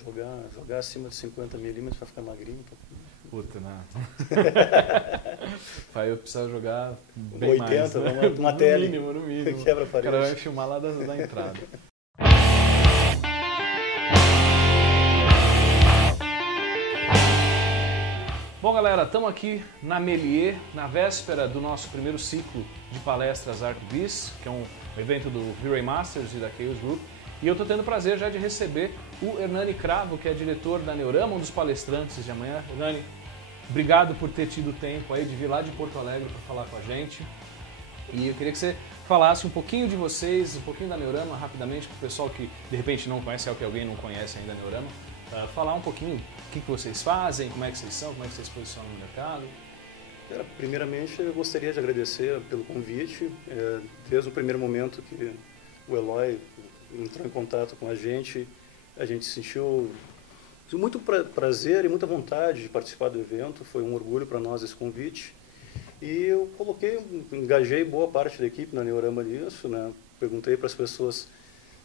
jogar acima de 50 milímetros para ficar magrinho. Puta, não. Vai eu precisar jogar bem 80, mais, né? uma tele. No mínimo. Quebra a O parede. cara vai filmar lá da entrada. Bom, galera, estamos aqui na Melier, na véspera do nosso primeiro ciclo de palestras ArcBiz, que é um evento do V-Ray Masters e da Chaos Group. E eu estou tendo o prazer já de receber o Hernani Cravo, que é diretor da Neorama, um dos palestrantes de amanhã. Hernani, obrigado por ter tido tempo aí de vir lá de Porto Alegre para falar com a gente. E eu queria que você falasse um pouquinho de vocês, um pouquinho da Neorama, rapidamente, para o pessoal que de repente não conhece, é o que alguém não conhece ainda a Neorama. Falar um pouquinho o que vocês fazem, como é que vocês são, como é que vocês se posicionam no mercado. Primeiramente, eu gostaria de agradecer pelo convite. Desde o primeiro momento que o Eloy entrou em contato com a gente sentiu muito prazer e muita vontade de participar do evento. Foi um orgulho para nós esse convite. E eu engajei boa parte da equipe na Neorama nisso, né? Perguntei para as pessoas,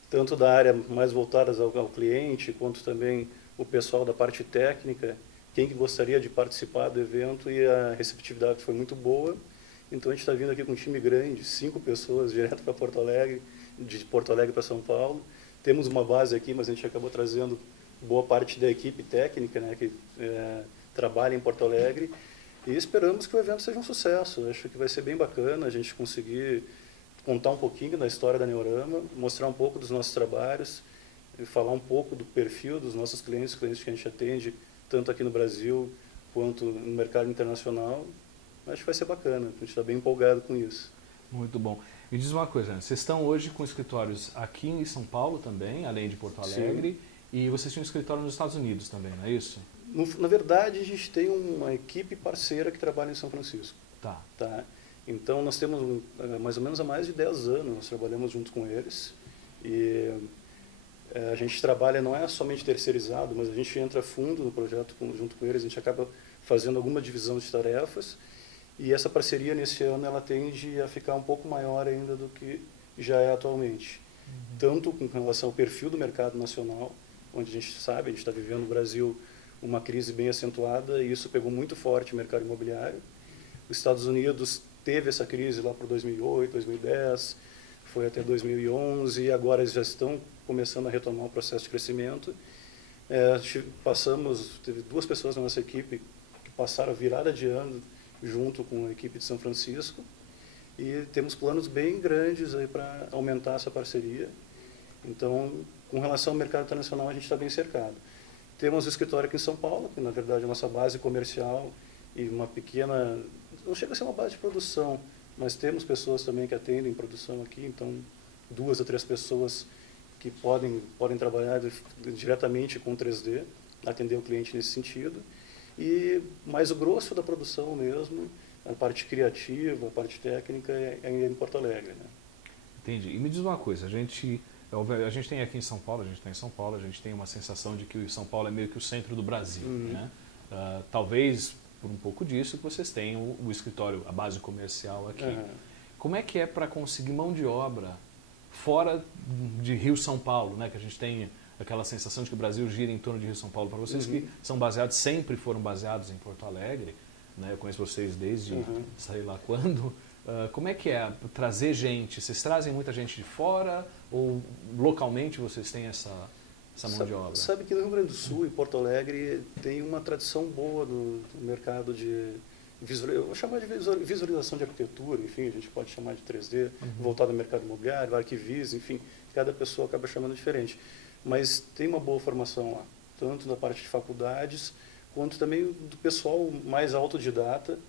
tanto da área mais voltadas ao cliente, quanto também o pessoal da parte técnica, quem que gostaria de participar do evento, e a receptividade foi muito boa. Então a gente está vindo aqui com um time grande, 5 pessoas direto para Porto Alegre, de Porto Alegre para São Paulo. Temos uma base aqui, mas a gente acabou trazendo boa parte da equipe técnica, né, que trabalha em Porto Alegre, e esperamos que o evento seja um sucesso. Acho que vai ser bem bacana a gente conseguir contar um pouquinho da história da Neorama, mostrar um pouco dos nossos trabalhos, e falar um pouco do perfil dos nossos clientes que a gente atende, tanto aqui no Brasil quanto no mercado internacional. Acho que vai ser bacana, a gente está bem empolgado com isso. Muito bom. Me diz uma coisa, vocês estão hoje com escritórios aqui em São Paulo também, além de Porto Alegre, sim, e vocês têm um escritório nos Estados Unidos também, não é isso? Na verdade, a gente tem uma equipe parceira que trabalha em São Francisco. Tá. Então, nós temos mais ou menos há mais de 10 anos, nós trabalhamos junto com eles. E a gente trabalha, não é somente terceirizado, mas a gente entra fundo no projeto junto com eles, a gente acaba fazendo alguma divisão de tarefas. E essa parceria, nesse ano, ela tende a ficar um pouco maior ainda do que já é atualmente. Tanto com relação ao perfil do mercado nacional, onde a gente sabe, a gente está vivendo no Brasil uma crise bem acentuada, e isso pegou muito forte o mercado imobiliário. Os Estados Unidos teve essa crise lá para 2008, 2010, foi até 2011, e agora eles já estão começando a retomar o processo de crescimento. Teve 2 pessoas na nossa equipe que passaram a virada de ano junto com a equipe de São Francisco, e temos planos bem grandes aí para aumentar essa parceria. Então, com relação ao mercado internacional, a gente está bem cercado. Temos o escritório aqui em São Paulo, que na verdade é a nossa base comercial e uma pequena, não chega a ser uma base de produção, mas temos pessoas também que atendem produção aqui, então 2 a 3 pessoas que podem trabalhar diretamente com 3D, atender o cliente nesse sentido. Mas o grosso da produção mesmo, a parte criativa, a parte técnica, é em Porto Alegre, né? Entendi. E me diz uma coisa, a gente tem aqui em São Paulo, a gente está em São Paulo, a gente tem uma sensação de que o São Paulo é meio que o centro do Brasil, né? Talvez por um pouco disso que vocês tenham o escritório, a base comercial aqui. Como é que é para conseguir mão de obra fora de Rio-São Paulo, né? Que a gente tem aquela sensação de que o Brasil gira em torno de Rio-São Paulo. Para vocês que são baseados, sempre foram baseados em Porto Alegre, né? Eu conheço vocês desde sei lá quando. Como é que é trazer gente? Vocês trazem muita gente de fora ou localmente vocês têm essa mão de obra? Sabe que no Rio Grande do Sul e Porto Alegre tem uma tradição boa no mercado de eu vou chamar de visualização de arquitetura, enfim, a gente pode chamar de 3D, voltado ao mercado imobiliário, arquivismo, enfim, cada pessoa acaba chamando diferente. Mas tem uma boa formação lá, tanto na parte de faculdades, quanto também do pessoal mais autodidata,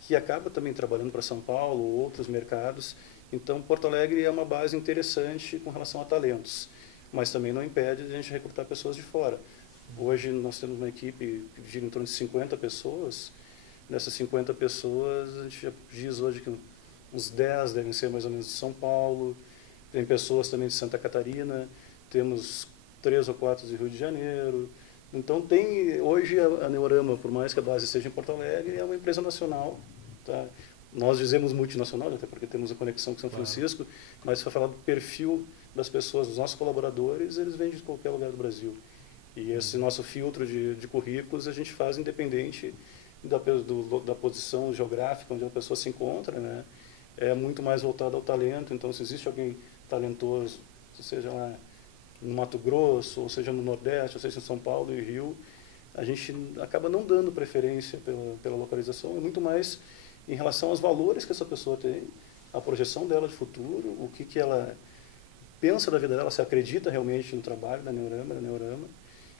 que acaba também trabalhando para São Paulo ou outros mercados. Então, Porto Alegre é uma base interessante com relação a talentos, mas também não impede de a gente recrutar pessoas de fora. Hoje nós temos uma equipe que gira em torno de 50 pessoas. Nessas 50 pessoas, a gente já diz hoje que uns 10 devem ser mais ou menos de São Paulo, tem pessoas também de Santa Catarina, temos 3 ou 4 de Rio de Janeiro. Então, hoje a Neorama, por mais que a base seja em Porto Alegre, é uma empresa nacional. Tá? Nós dizemos multinacional, até porque temos a conexão com São Francisco, mas se for falar do perfil das pessoas, dos nossos colaboradores, eles vêm de qualquer lugar do Brasil. E esse nosso filtro de currículos a gente faz independente da posição geográfica onde a pessoa se encontra, né? É muito mais voltado ao talento. Então, se existe alguém talentoso, seja lá no Mato Grosso, ou seja no Nordeste, ou seja em São Paulo e Rio, a gente acaba não dando preferência pela localização, é muito mais em relação aos valores que essa pessoa tem, a projeção dela de futuro, o que ela pensa da vida dela, se acredita realmente no trabalho da Neurama.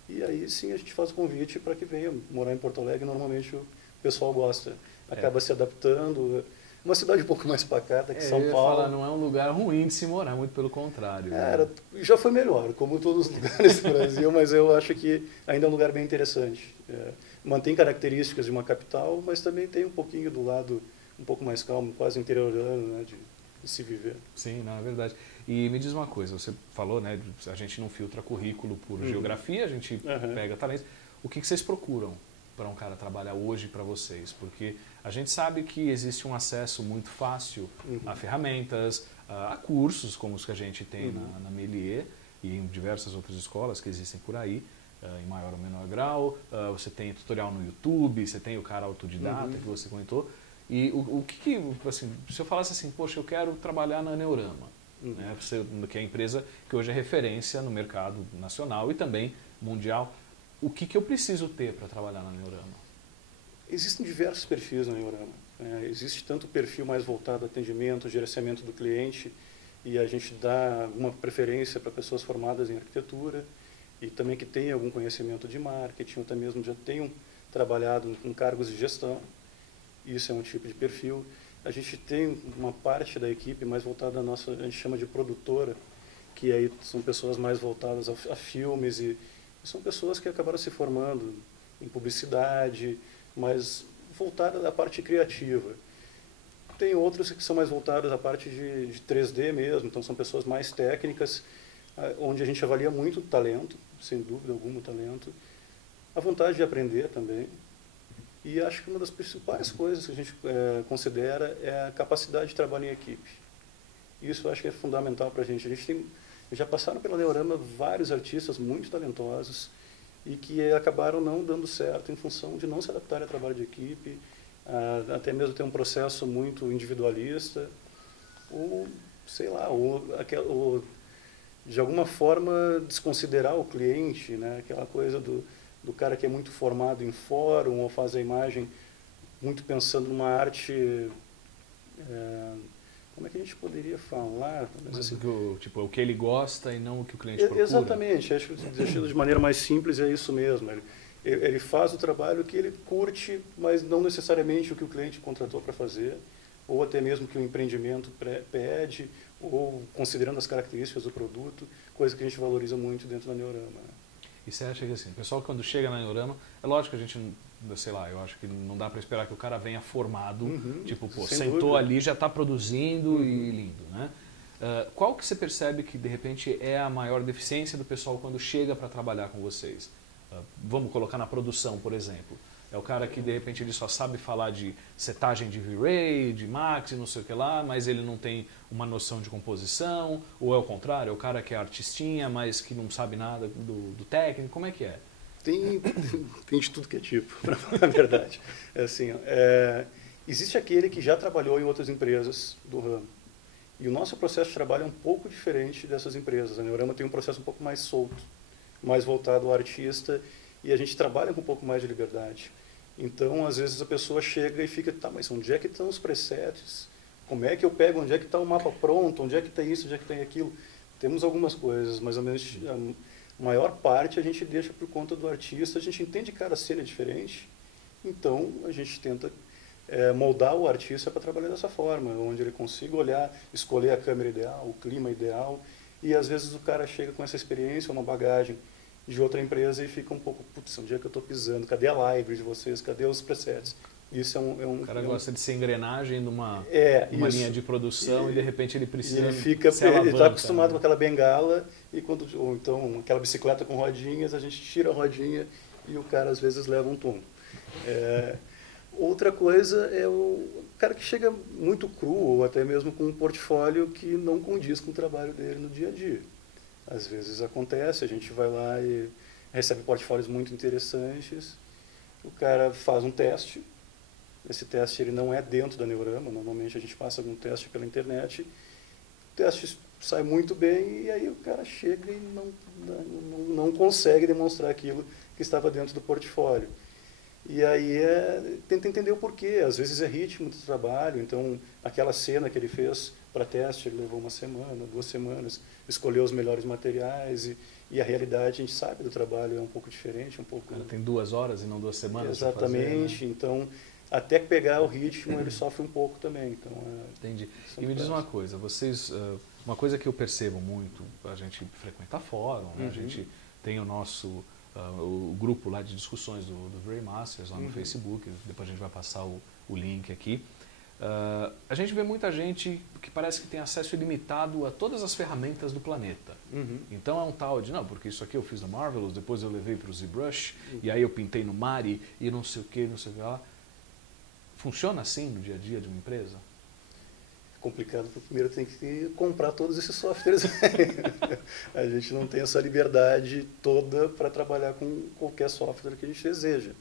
E aí sim a gente faz o convite para que venha morar em Porto Alegre. Normalmente o pessoal gosta, acaba se adaptando. Uma cidade um pouco mais pacata que São Eu ia Paulo. falar, não é um lugar ruim de se morar, muito pelo contrário. Né? Já foi melhor, como todos os lugares do Brasil, mas eu acho que ainda é um lugar bem interessante. Mantém características de uma capital, mas também tem um pouquinho do lado um pouco mais calmo, quase interiorano, né, de se viver. Sim, não, é verdade. E me diz uma coisa, você falou, né, a gente não filtra currículo por geografia, a gente pega talentos. O que vocês procuram para um cara trabalhar hoje para vocês? Porque a gente sabe que existe um acesso muito fácil a ferramentas, a cursos como os que a gente tem na Melier e em diversas outras escolas que existem por aí, em maior ou menor grau. Você tem tutorial no YouTube, você tem o cara autodidata que você comentou. E o que, assim, se eu falasse assim, poxa, eu quero trabalhar na Neurama, né, que é a empresa que hoje é referência no mercado nacional e também mundial, o que eu preciso ter para trabalhar na Neurama? Existem diversos perfis na Neurama. Existe tanto o perfil mais voltado ao atendimento, gerenciamento do cliente, e a gente dá uma preferência para pessoas formadas em arquitetura e também que tenham algum conhecimento de marketing, ou até mesmo já tenham trabalhado com cargos de gestão. Isso é um tipo de perfil. A gente tem uma parte da equipe mais voltada à nossa, a gente chama de produtora, que aí são pessoas mais voltadas a filmes e são pessoas que acabaram se formando em publicidade, mas voltadas à parte criativa. Tem outros que são mais voltados à parte de 3D mesmo, então são pessoas mais técnicas, onde a gente avalia muito o talento, sem dúvida alguma o talento, a vontade de aprender também. E acho que uma das principais coisas que a gente considera é a capacidade de trabalho em equipe. Isso eu acho que é fundamental para a gente. Já passaram pela Neurama vários artistas muito talentosos e que acabaram não dando certo em função de não se adaptarem ao trabalho de equipe, até mesmo ter um processo muito individualista, ou, sei lá, ou de alguma forma desconsiderar o cliente, né? Aquela coisa do cara que é muito formado em fórum ou faz a imagem muito pensando numa arte, como é que a gente poderia falar? Mas assim, o que ele gosta e não o que o cliente procura. Exatamente, acho que de maneira mais simples é isso mesmo. Ele faz o trabalho que ele curte, mas não necessariamente o que o cliente contratou para fazer, ou até mesmo que o empreendimento pede, ou considerando as características do produto, coisa que a gente valoriza muito dentro da Neurama. Né? E você acha que assim, o pessoal quando chega na Neurama, é lógico que a gente, sei lá, eu acho que não dá para esperar que o cara venha formado, tipo, pô, sentou dúvida. Ali, já está produzindo e lindo, né? Qual que você percebe que de repente é a maior deficiência do pessoal quando chega para trabalhar com vocês? Vamos colocar na produção, por exemplo. É o cara que de repente ele só sabe falar de setagem de V-Ray, de Max e não sei o que lá, mas ele não tem uma noção de composição, ou é o contrário, é o cara que é artistinha, mas que não sabe nada do técnico, como é que é? Tem de tudo que é tipo, para falar a verdade. Existe aquele que já trabalhou em outras empresas do ramo. E o nosso processo de trabalho é um pouco diferente dessas empresas. A Neurama tem um processo um pouco mais solto, mais voltado ao artista, e a gente trabalha com um pouco mais de liberdade. Então, às vezes a pessoa chega e fica, tá, mas onde é que estão os presets? Como é que eu pego, onde é que está o mapa pronto, onde é que está isso, onde é que tem aquilo? Temos algumas coisas, mas a maior parte a gente deixa por conta do artista, a gente entende que cada cena é diferente, então a gente tenta moldar o artista para trabalhar dessa forma, onde ele consiga olhar, escolher a câmera ideal, o clima ideal, e às vezes o cara chega com essa experiência, uma bagagem de outra empresa e fica um pouco, putz, onde é que eu estou pisando? Cadê a library de vocês? Cadê os presets? Isso o cara gosta de ser engrenagem de uma linha de produção e de repente ele precisa ele está acostumado com aquela bengala ou então aquela bicicleta com rodinhas, a gente tira a rodinha e o cara às vezes leva um tombo. Outra coisa é o cara que chega muito cru ou até mesmo com um portfólio que não condiz com o trabalho dele no dia a dia. Às vezes acontece, a gente vai lá e recebe portfólios muito interessantes, o cara faz um teste, esse teste ele não é dentro da Neurama, normalmente a gente passa algum teste pela internet, o teste sai muito bem e aí o cara chega e não consegue demonstrar aquilo que estava dentro do portfólio. E aí tenta entender o porquê, às vezes é ritmo do trabalho, então aquela cena que ele fez para teste, ele levou 1 semana, 2 semanas, escolheu os melhores materiais e a realidade, a gente sabe do trabalho, é um pouco diferente, um pouco... Ela tem 2 horas e não 2 semanas. Exatamente, fazer, né? Então até pegar o ritmo ele sofre um pouco também. Então, entendi. E me diz uma coisa, uma coisa que eu percebo muito, a gente frequenta fórum, né? A gente tem o nosso o grupo lá de discussões do Very Masters lá no Facebook, depois a gente vai passar o link aqui. A gente vê muita gente que parece que tem acesso ilimitado a todas as ferramentas do planeta. Então é um tal de, não, porque isso aqui eu fiz no Marvelous, depois eu levei para o ZBrush, e aí eu pintei no Mari, e não sei o que, não sei o que lá. Funciona assim no dia a dia de uma empresa? Complicado, porque primeiro tem que comprar todos esses softwares. A gente não tem essa liberdade toda para trabalhar com qualquer software que a gente deseja.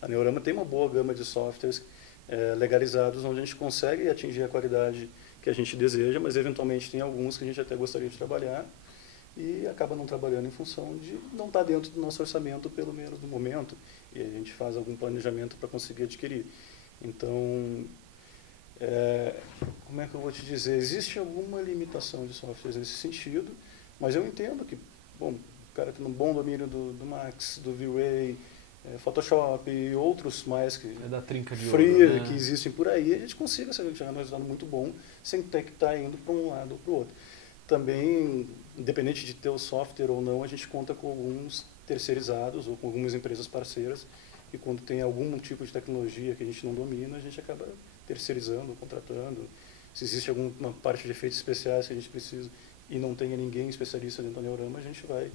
A Neurama tem uma boa gama de softwares legalizados, onde a gente consegue atingir a qualidade que a gente deseja, mas eventualmente tem alguns que a gente até gostaria de trabalhar e acaba não trabalhando em função de não estar dentro do nosso orçamento, pelo menos no momento, e a gente faz algum planejamento para conseguir adquirir. Então, como é que eu vou te dizer? Existe alguma limitação de softwares nesse sentido, mas eu entendo que, bom, o cara tem um bom domínio do Max, do V-Ray, Photoshop e outros mais que da trinca de free ouro, né? que existem por aí, a gente consiga chegar num resultado muito bom sem ter que estar indo para um lado ou para o outro. Também, independente de ter o software ou não, a gente conta com alguns terceirizados ou com algumas empresas parceiras e quando tem algum tipo de tecnologia que a gente não domina, a gente acaba terceirizando, contratando. Se existe alguma parte de efeitos especiais que a gente precisa e não tenha ninguém especialista dentro do Neurama, a gente vai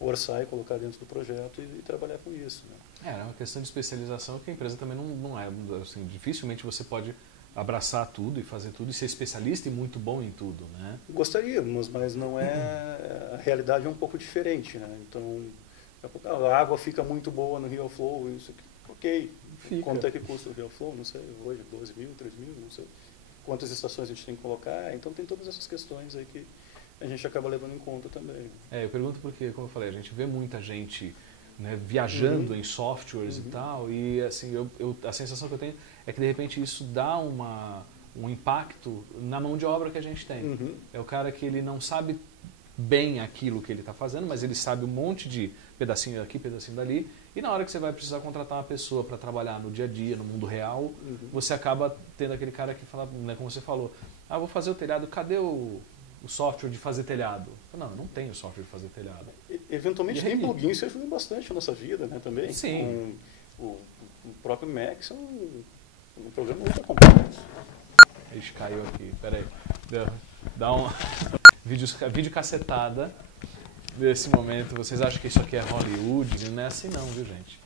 orçar e colocar dentro do projeto e trabalhar com isso. Né? É uma questão de especialização que a empresa também não é. Assim, dificilmente você pode abraçar tudo e fazer tudo e ser especialista e muito bom em tudo, né? Gostaríamos, mas não é... A realidade é um pouco diferente, né? Então, a água fica muito boa no RealFlow, isso aqui, ok. Fica. Quanto é que custa o RealFlow? Não sei, hoje 12 mil, 3 mil, não sei. Quantas estações a gente tem que colocar? Então tem todas essas questões aí que a gente acaba levando em conta também. Eu pergunto porque, como eu falei, a gente vê muita gente, né, viajando em softwares e tal, e assim, a sensação que eu tenho é que de repente isso dá um impacto na mão de obra que a gente tem. É o cara que ele não sabe bem aquilo que ele está fazendo, mas ele sabe um monte de pedacinho daqui, pedacinho dali, e na hora que você vai precisar contratar uma pessoa para trabalhar no dia a dia, no mundo real, você acaba tendo aquele cara que fala, né, como você falou, vou fazer o telhado, cadê o software de fazer telhado? Não, eu não tenho software de fazer telhado. Eventualmente tem plugins que ajudam bastante a nossa vida, né, também. Sim. O próprio Max é um programa muito complexo. Ixi, caiu aqui, peraí. Dá um vídeo cacetada desse momento. Vocês acham que isso aqui é Hollywood? Não é assim não, viu, gente?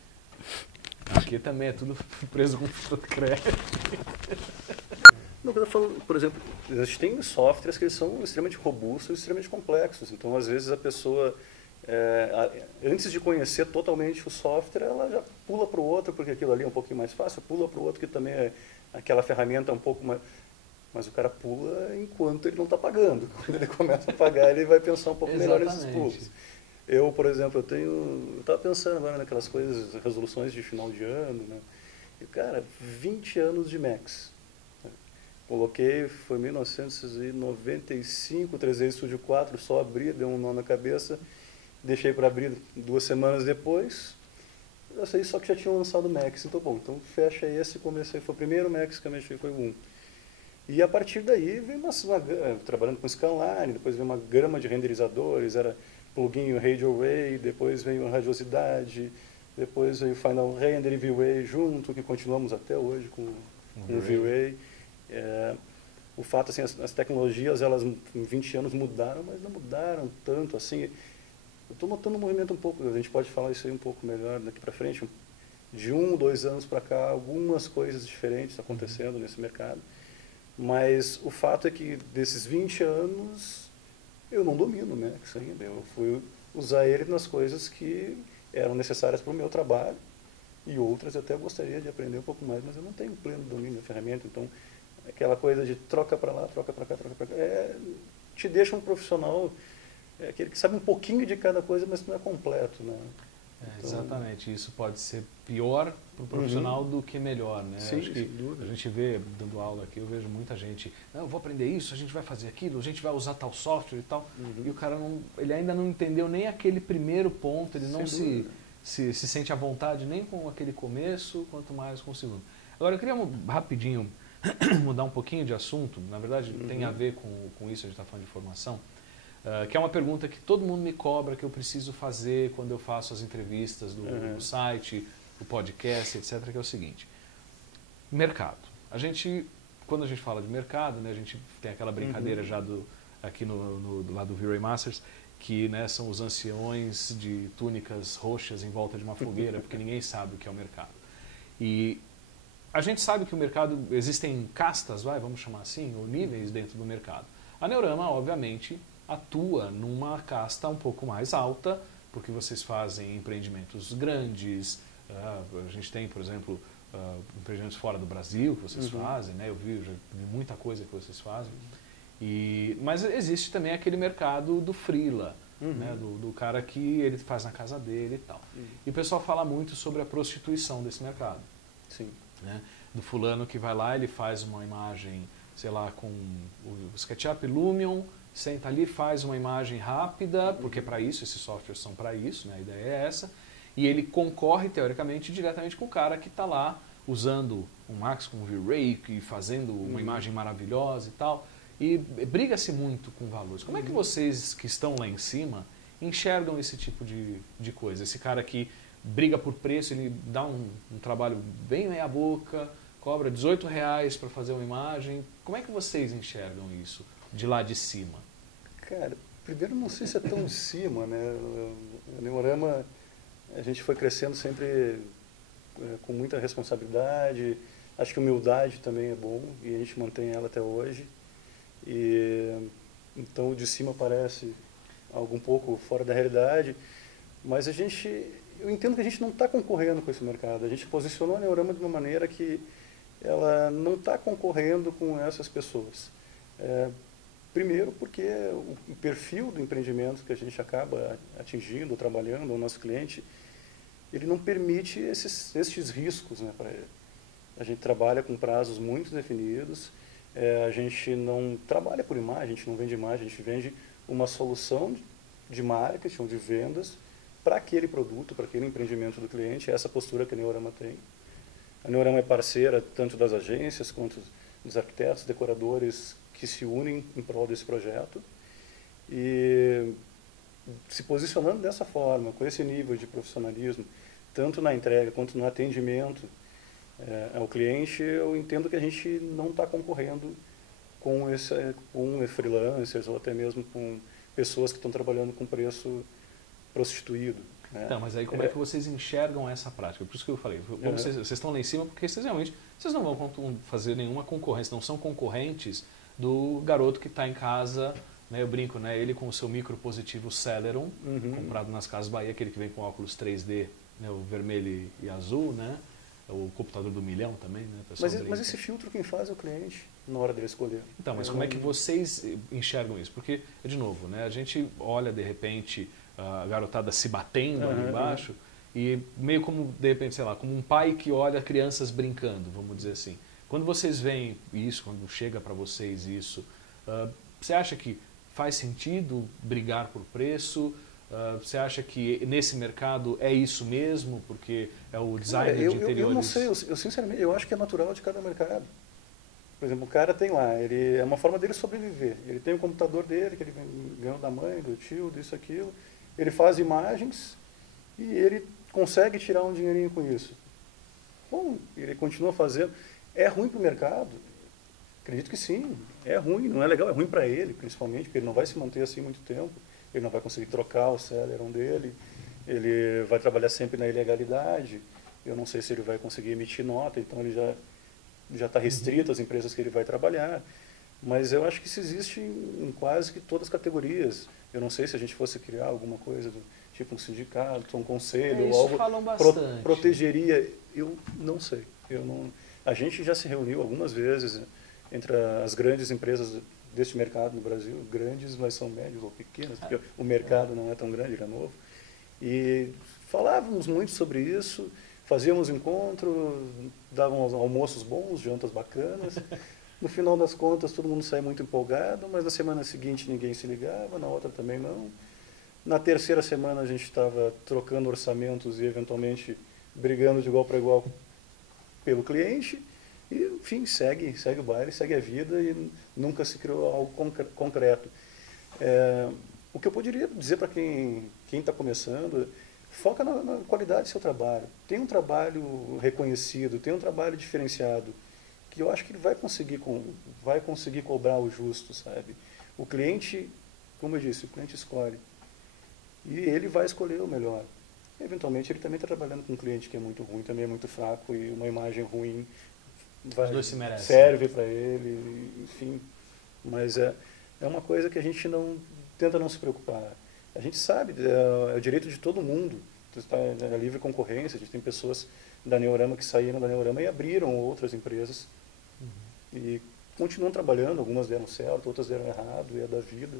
Aqui também é tudo preso com crédito. Não, eu falo, por exemplo, existem softwares que eles são extremamente robustos e extremamente complexos. Então, às vezes, a pessoa, antes de conhecer totalmente o software, ela já pula para o outro, porque aquilo ali é um pouquinho mais fácil, pula para o outro que também aquela ferramenta é um pouco mais... Mas o cara pula enquanto ele não está pagando. Quando ele começa a pagar, ele vai pensar um pouco melhor nesses pulos. Eu, por exemplo, eu estava pensando agora naquelas coisas, resoluções de final de ano, né? E, cara, 20 anos de Max. Coloquei, foi 1995, 3D Studio 4, só abri, deu um nó na cabeça, deixei para abrir 2 semanas depois, eu sei só que já tinham lançado o Max, então bom, então fecha esse, comecei, foi o primeiro Max que eu mexi, foi o 1. E a partir daí veio trabalhando com Scanline, depois veio uma gama de renderizadores, era plugin Radio Ray, depois veio a Radiosidade, depois veio o Final Render e V-Ray junto, que continuamos até hoje com o V-Ray. O fato, assim, as tecnologias, elas em 20 anos mudaram, mas não mudaram tanto, assim. Eu estou notando um movimento um pouco, a gente pode falar isso aí um pouco melhor daqui para frente, de 1, 2 anos para cá, algumas coisas diferentes acontecendo nesse mercado. Mas o fato é que desses 20 anos eu não domino o Max ainda. Eu fui usar ele nas coisas que eram necessárias para o meu trabalho, e outras eu até gostaria de aprender um pouco mais, mas eu não tenho pleno domínio da ferramenta, então aquela coisa de troca para lá, troca para cá, troca para cá, te deixa um profissional, aquele que sabe um pouquinho de cada coisa, mas não é completo, né? Então, exatamente, isso pode ser pior para o profissional do que melhor, né? Sim, acho que a gente vê, dando aula aqui, eu vejo muita gente, não, eu vou aprender isso, a gente vai fazer aquilo, a gente vai usar tal software e tal, e o cara ele ainda não entendeu nem aquele primeiro ponto, ele não se sente à vontade nem com aquele começo, quanto mais com o segundo. Agora, eu queria rapidinho mudar um pouquinho de assunto, na verdade tem a ver com isso, a gente está falando de formação, que é uma pergunta que todo mundo me cobra, que eu preciso fazer quando eu faço as entrevistas do site, do podcast, etc., que é o seguinte. Mercado. Quando a gente fala de mercado, né, a gente tem aquela brincadeira já aqui lá do V-Ray Masters, que, né, são os anciões de túnicas roxas em volta de uma fogueira, porque ninguém sabe o que é o mercado. E a gente sabe que o mercado, existem castas, vamos chamar assim, ou níveis dentro do mercado. A Neorama, obviamente, atua numa casta um pouco mais alta, porque vocês fazem empreendimentos grandes, a gente tem, por exemplo, empreendimentos fora do Brasil que vocês fazem, né? Eu já vi muita coisa que vocês fazem. Mas existe também aquele mercado do freela, né? Do cara que ele faz na casa dele e tal. E o pessoal fala muito sobre a prostituição desse mercado. Sim. Né? Do fulano que vai lá, ele faz uma imagem, sei lá, com o SketchUp Lumion, senta ali, faz uma imagem rápida, porque é para isso, esses softwares são para isso, né? A ideia é essa, e ele concorre, teoricamente, diretamente com o cara que está lá usando um Max com um V-Ray, e fazendo uma imagem maravilhosa e tal, e briga-se muito com valores. Como é que vocês que estão lá em cima enxergam esse tipo de coisa? Esse cara que briga por preço, ele dá um trabalho bem meia boca, cobra R$18 para fazer uma imagem. Como é que vocês enxergam isso de lá de cima? Cara, primeiro não sei se é tão em cima, né? O Neorama, a gente foi crescendo sempre com muita responsabilidade, acho que humildade também é bom, e a gente mantém ela até hoje. Então o de cima parece algo um pouco fora da realidade, mas eu entendo que a gente não está concorrendo com esse mercado. A gente posicionou a Neorama de uma maneira que ela não está concorrendo com essas pessoas. Primeiro porque o perfil do empreendimento que a gente acaba atingindo, trabalhando, o nosso cliente, ele não permite esses riscos, né, para ele. A gente trabalha com prazos muito definidos, a gente não trabalha por imagem, a gente não vende imagem, a gente vende uma solução de marketing ou de vendas para aquele produto, para aquele empreendimento do cliente. É essa postura que a Neorama tem. A Neorama é parceira tanto das agências quanto dos arquitetos, decoradores que se unem em prol desse projeto, e se posicionando dessa forma, com esse nível de profissionalismo, tanto na entrega quanto no atendimento ao cliente, eu entendo que a gente não está concorrendo com freelancers ou até mesmo com pessoas que estão trabalhando com preço prostituído. Né? Então, mas aí como é que vocês enxergam essa prática? Por isso que eu falei, vocês estão lá em cima porque vocês realmente não vão fazer nenhuma concorrência, não são concorrentes do garoto que está em casa, né, eu brinco, né, ele com o seu micro positivo Celeron, comprado nas Casas Bahia, aquele que vem com óculos 3D, né, o vermelho e azul, né, o computador do milhão também. Né, mas esse filtro quem faz é o cliente, na hora dele escolher. Então, mas como é que vocês enxergam isso? Porque, de novo, né, a gente olha de repente a garotada se batendo ali embaixo, e meio como, de repente, sei lá, como um pai que olha crianças brincando, vamos dizer assim. Quando vocês veem isso, quando chega para vocês isso, você acha que faz sentido brigar por preço? Você acha que nesse mercado é isso mesmo, porque é o designer de interiores? Eu não sei, eu sinceramente, eu acho que é natural de cada mercado. Por exemplo, o cara tem lá, é uma forma dele sobreviver. Ele tem o computador dele, que ele ganhou da mãe, do tio, disso, aquilo. Ele faz imagens e ele consegue tirar um dinheirinho com isso. Bom, ele continua fazendo. É ruim para o mercado? Acredito que sim. É ruim, não é legal, é ruim para ele, principalmente, porque ele não vai se manter assim muito tempo. Ele não vai conseguir trocar o Celeron dele. Ele vai trabalhar sempre na ilegalidade. Eu não sei se ele vai conseguir emitir nota, então ele já está restrito às empresas que ele vai trabalhar. Mas eu acho que isso existe em quase que todas as categorias. Eu não sei se a gente fosse criar alguma coisa do tipo um sindicato, um conselho, ou isso algo falam bastante. protegeria. Eu não sei. Eu não. A gente já se reuniu algumas vezes entre as grandes empresas deste mercado no Brasil, grandes, mas são médios ou pequenas, porque o mercado não é tão grande, ele é novo. E falávamos muito sobre isso, fazíamos encontros, davam almoços bons, jantas bacanas. No final das contas, todo mundo saía muito empolgado, mas na semana seguinte ninguém se ligava, na outra também não. Na terceira semana a gente estava trocando orçamentos e eventualmente brigando de igual para igual pelo cliente. E, enfim, segue o baile, segue a vida e nunca se criou algo concreto. O que eu poderia dizer para quem está começando, foca na qualidade do seu trabalho. Tem um trabalho reconhecido, tem um trabalho diferenciado, que eu acho que ele vai conseguir cobrar o justo, sabe? O cliente, como eu disse, o cliente escolhe. E ele vai escolher o melhor. Eventualmente, ele também está trabalhando com um cliente que é muito ruim, também é muito fraco, e uma imagem ruim os dois se merecem. Serve para ele, enfim. Mas é uma coisa que a gente tenta não se preocupar. A gente sabe, é o direito de todo mundo. Está na livre concorrência, a gente tem pessoas da Neorama que saíram da Neorama e abriram outras empresas. E continuam trabalhando, algumas deram certo, outras deram errado, e é da vida.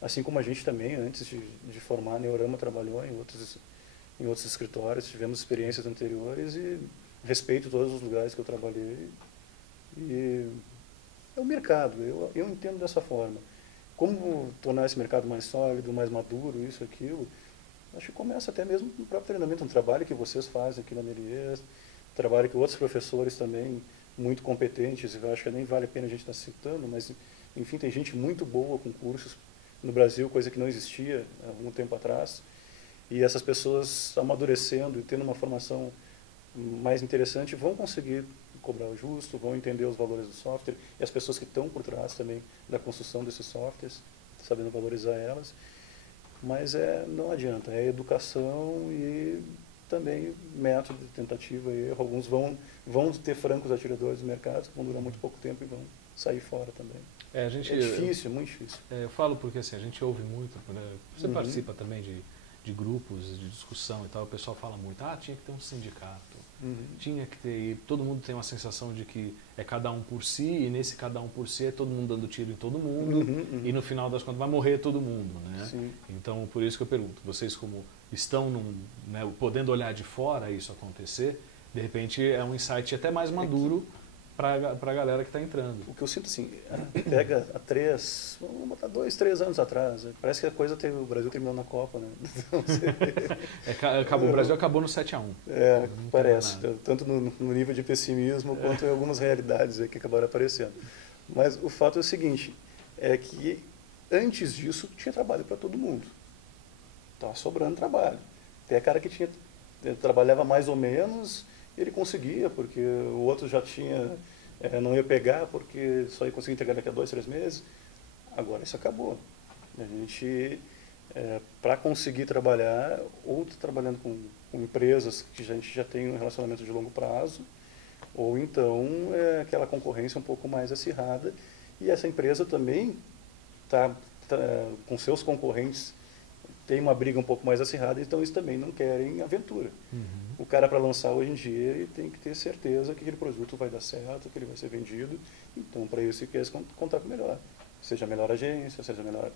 Assim como a gente também, antes de formar a Neorama, trabalhou em outros escritórios, tivemos experiências anteriores e respeito todos os lugares que eu trabalhei. E é o mercado, eu entendo dessa forma. Como tornar esse mercado mais sólido, mais maduro, isso, aquilo, acho que começa até mesmo no próprio treinamento, um trabalho que vocês fazem aqui na Melies, trabalho que outros professores também, muito competentes, eu acho que nem vale a pena a gente estar citando, mas, enfim, tem gente muito boa com cursos no Brasil, coisa que não existia há algum tempo atrás, e essas pessoas amadurecendo e tendo uma formação mais interessante vão conseguir cobrar o justo, vão entender os valores do software, e as pessoas que estão por trás também da construção desses softwares, sabendo valorizar elas. Mas não adianta, é educação e também método de tentativa e erro. Alguns vão ter francos atiradores do mercado, que vão durar muito pouco tempo e vão sair fora também. É difícil, muito difícil. Eu falo porque assim, a gente ouve muito, né? Você participa também de grupos de discussão e tal, o pessoal fala muito, tinha que ter um sindicato, tinha que ter, e todo mundo tem uma sensação de que é cada um por si, e nesse cada um por si é todo mundo dando tiro em todo mundo, e no final das contas vai morrer todo mundo, né? Sim. Então, por isso que eu pergunto, vocês como estão podendo olhar de fora isso acontecer, de repente é um insight até mais maduro para a galera que está entrando. O que eu sinto assim, pega vamos botar 2, 3 anos atrás, parece que o Brasil terminou na Copa, né? O Brasil acabou no 7-1. Parece, tanto no nível de pessimismo quanto em algumas realidades que acabaram aparecendo. Mas o fato é o seguinte, é que antes disso tinha trabalho para todo mundo. Estava sobrando trabalho. Tem a cara que trabalhava mais ou menos, ele conseguia, porque o outro já não ia pegar, porque só ia conseguir entregar daqui a 2, 3 meses. Agora isso acabou. A gente, para conseguir trabalhar, ou trabalhando com empresas que a gente já tem um relacionamento de longo prazo, ou então aquela concorrência um pouco mais acirrada, e essa empresa também está com seus concorrentes, tem uma briga um pouco mais acirrada, então eles também não querem aventura. O cara, para lançar hoje em dia, ele tem que ter certeza que aquele produto vai dar certo, que ele vai ser vendido. Então, para isso, ele quer contar com o melhor. Seja a melhor agência, seja a melhor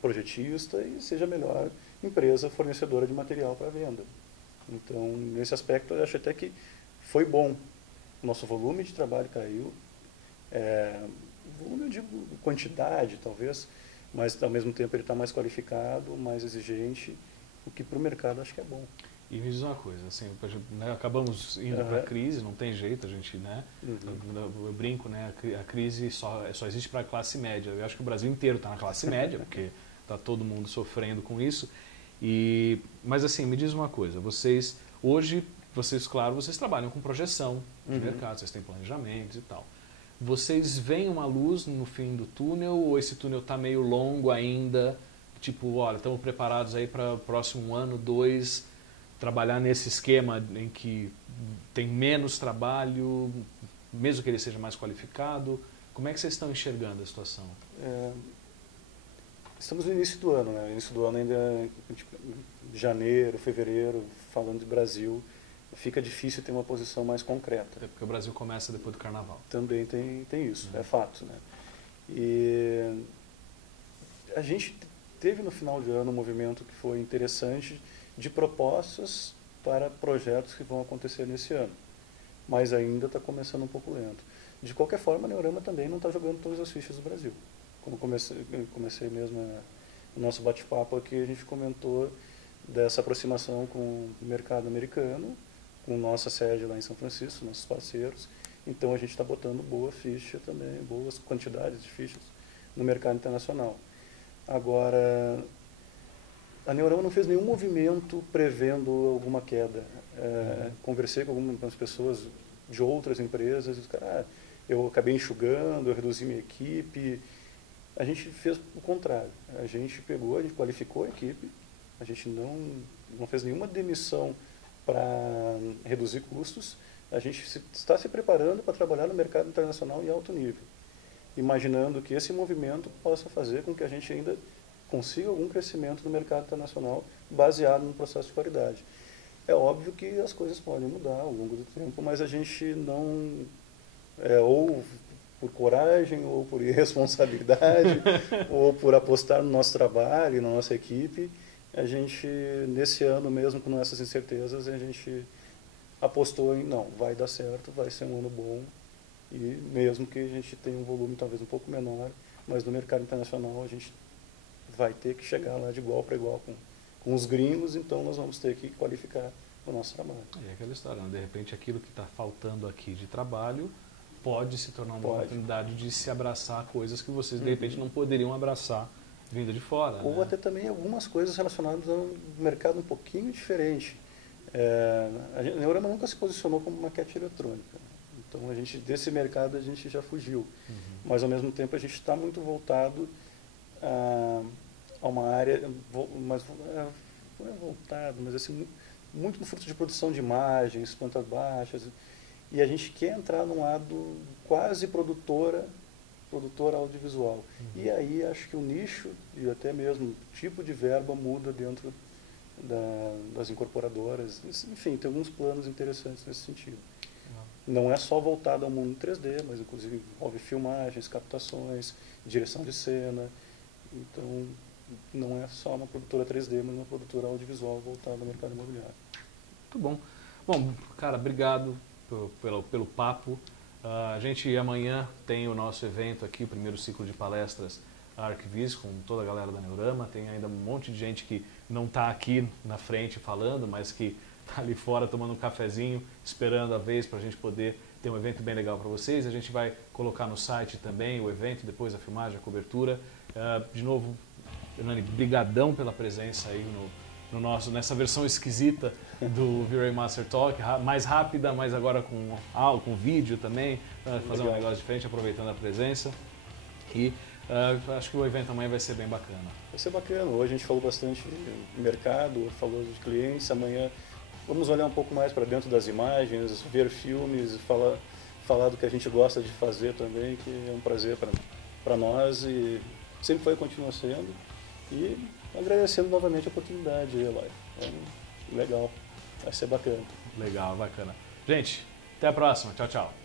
projetista e seja a melhor empresa fornecedora de material para venda. Então, nesse aspecto, eu acho até que foi bom. O nosso volume de trabalho caiu. Volume, eu digo, quantidade, talvez, mas, ao mesmo tempo, ele está mais qualificado, mais exigente, o que para o mercado acho que é bom. E me diz uma coisa, assim, acabamos indo para a crise, não tem jeito, a gente, né? Eu brinco, né? A crise só existe para a classe média. Eu acho que o Brasil inteiro está na classe média, porque está todo mundo sofrendo com isso. Mas assim, me diz uma coisa, vocês trabalham com projeção de mercado, vocês têm planejamentos e tal. Vocês veem uma luz no fim do túnel ou esse túnel está meio longo ainda? Tipo, olha, estamos preparados aí para o próximo 1, 2, trabalhar nesse esquema em que tem menos trabalho, mesmo que ele seja mais qualificado? Como é que vocês estão enxergando a situação? Estamos no início do ano, né? No início do ano ainda, tipo, janeiro, fevereiro, falando de Brasil, fica difícil ter uma posição mais concreta. É porque o Brasil começa depois do Carnaval. Também tem isso, é fato, né? E a gente teve no final de ano um movimento que foi interessante de propostas para projetos que vão acontecer nesse ano, mas ainda está começando um pouco lento. De qualquer forma, a Neurama também não está jogando todas as fichas do Brasil. Como comecei mesmo o nosso bate-papo aqui, a gente comentou dessa aproximação com o mercado americano, com nossa sede lá em São Francisco, nossos parceiros. Então a gente está botando boa ficha também, boas quantidades de fichas no mercado internacional. Agora, a Neurama não fez nenhum movimento prevendo alguma queda. Conversei com algumas pessoas de outras empresas e os caras, eu acabei enxugando, eu reduzi minha equipe. A gente fez o contrário. A gente qualificou a equipe, a gente não fez nenhuma demissão para reduzir custos. A gente está se preparando para trabalhar no mercado internacional em alto nível, imaginando que esse movimento possa fazer com que a gente ainda consiga algum crescimento no mercado internacional baseado no processo de qualidade. É óbvio que as coisas podem mudar ao longo do tempo, mas a gente não, ou por coragem, ou por irresponsabilidade, ou por apostar no nosso trabalho e na nossa equipe, a gente, nesse ano mesmo, com essas incertezas, a gente apostou em, não, vai dar certo, vai ser um ano bom, e mesmo que a gente tenha um volume talvez um pouco menor, mas no mercado internacional a gente vai ter que chegar lá de igual para igual com os gringos, então nós vamos ter que qualificar o nosso trabalho. É aquela história, né? De repente aquilo que está faltando aqui de trabalho pode se tornar uma oportunidade de se abraçar coisas que vocês de repente não poderiam abraçar vinda de fora. Ou né? até também algumas coisas relacionadas a um mercado um pouquinho diferente. A Neurama nunca se posicionou como maquete eletrônica. Então, desse mercado a gente já fugiu. Mas, ao mesmo tempo, a gente está muito voltado a uma área, mas não é voltado, mas assim, muito no fruto de produção de imagens, plantas baixas. E a gente quer entrar num lado quase produtora audiovisual. E aí acho que o nicho e até mesmo o tipo de verba muda dentro das incorporadoras. Enfim, tem alguns planos interessantes nesse sentido. Não é só voltado ao mundo 3D, mas inclusive envolve filmagens, captações, direção de cena. Então, não é só uma produtora 3D, mas uma produtora audiovisual voltada ao mercado imobiliário. Muito bom. Bom, cara, obrigado pelo papo. A gente amanhã tem o nosso evento aqui, o primeiro ciclo de palestras Arquivis, com toda a galera da Neurama. Tem ainda um monte de gente que não está aqui na frente falando, mas que está ali fora tomando um cafezinho, esperando a vez para a gente poder ter um evento bem legal para vocês. A gente vai colocar no site também o evento, depois a filmagem, a cobertura. De novo, Hernani, brigadão pela presença aí nessa versão esquisita do V-Ray Master Talk, mais rápida, mas agora com vídeo também, fazer um negócio diferente, aproveitando a presença. E acho que o evento amanhã vai ser bem bacana. Vai ser bacana. Hoje a gente falou bastante de mercado, falou de clientes. Amanhã vamos olhar um pouco mais para dentro das imagens, ver filmes, falar do que a gente gosta de fazer também, que é um prazer para nós e sempre foi e continua sendo. E agradecendo novamente a oportunidade, Eloy. Legal, vai ser bacana. Legal, bacana. Gente, até a próxima. Tchau, tchau.